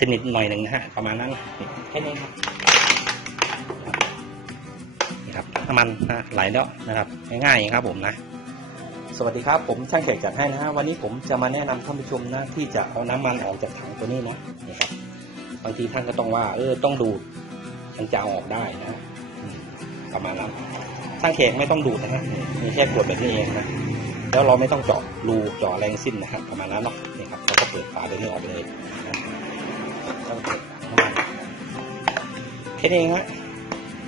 สนิทหน่อยหนึ่งนะฮะประมาณนั้นนี่แค่นี้ครับนี่ครับน้ำมันนะไหลแล้วนะครับง่ายๆครับผมนะ สวัสดีครับผมช่างแขกจัดให้นะฮะวันนี้ผมจะมาแนะนำท่านผู้ชมนะที่จะเอาน้ำมันออกจากถังตัวนี้นะนี่ครับบางทีท่านก็ต้องว่า เออต้องดูดถึงจะเอาออกได้นะอืมประมาณนั้นช่างแขกไม่ต้องดูดนะฮะนี่มีแค่กดแบบนี้เองนะแล้วเราไม่ต้องเจาะรูเจาะแรงสิ้นนะครับประมาณนั้นเนาะนี่ครับเราก็เปิดฝาตัวนี้ออกเลย ค่นี้เองฮะ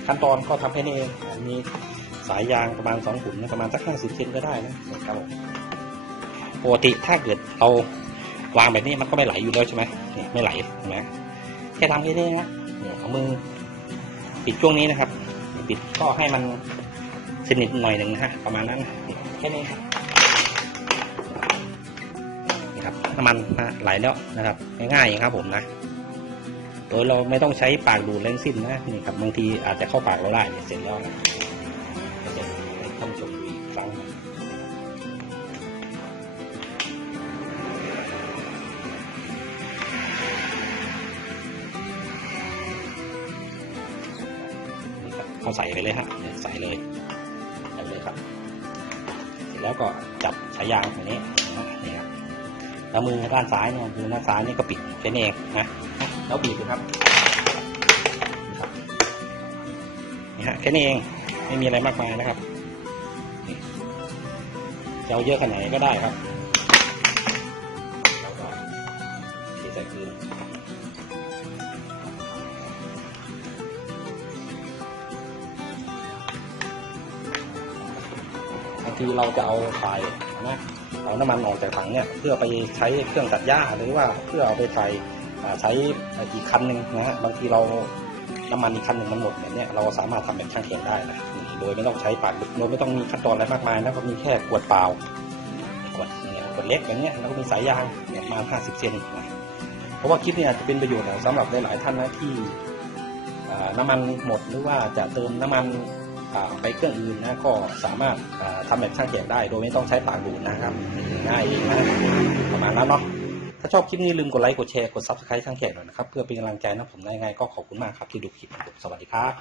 ขั้นตอนก็ทำแค่นี้เองมีสายยางประมาณสองขุนนประมาณสักห้าสิบเซนก็ได้นะครับผมปกติถ้าเกิดเราวางแบบนี้มันก็ไม่ไหลอยู่แล้วใช่ไหมเนี่ยไม่ไหลนไหมแค่ทำแค่นี้นะเนี่ยเอามือปิดช่วงนี้นะครับ ปิดก็ให้มันสนิทหน่อยหนึ่งนะฮะประมาณนั้นแค่นี้ครับนี่ครับน้ำมันนะไหลแล้วนะครับ ง่ายๆครับผมนะ โดยเราไม่ต้องใช้ปากดูดแรงสิ้นนะนี่ครับบางทีอาจจะเข้าปากเราได้เสร็จแล้วนะให้ท่านชมอีกครั้งเอาใส่ไปเลยฮะใส่เลยใส่เลยครับ เสร็จแล้วก็จับสายยางตัวนี้นะนี่ครับแล้วมือด้านซ้ายเนี่ยมือด้านซ้ายนี่ก็ปิดแค่นี้เองนะ แล้วบีบดูครับนี่ครับนี่ฮะแค่นี้เองไม่มีอะไรมากมายนะครับจะเอาเยอะขนาดไหนก็ได้ครับแล้วก็เทใส่คืนางทีเราจะเอาไฟนะเอาน้ำมันออกจากถังเนี่ยเพื่อไปใช้เครื่องตัดหญ้าหรือว่าเพื่อเอาไปใส่ ใช้อีกคันหนึ่งนะฮะบางทีเราน้ำมันอีกคันหนึ่งมันหมดแบบเนี้ยเราสามารถทำแบบช่างเขียนได้นะนี่โดยไม่ต้องใช้ปากโดยไม่ต้องมีขั้นตอนอะไรมากมายนะก็มีแค่ขวดเปล่าขวดเนี่ยขวดเล็กแบบเนี้ยแล้วก็มีสายยางเนี่ยประมาณ50 เซนนะเพราะว่าคลิปเนี่ยอาจจะเป็นประโยชน์สำหรับหลายๆท่านนะที่น้ำมันหมดหรือว่าจะเติมน้ำมันไปเครื่องอื่นนะก็สามารถอ่าทำแบบช่างแขกได้ โดยไม่ต้องใช้ปากดูดนะครับง่ายเองนะประมาณนั้นเนาะ ถ้าชอบคลิปนี้ลืมกดไลค์ กดแชร์ กดซับสไครต์ช่างแขกหน่อยนะครับ เพื่อเป็นกำลังใจนะผมได้ไงก็ขอบคุณมากครับที่ดูคลิปสวัสดีครับ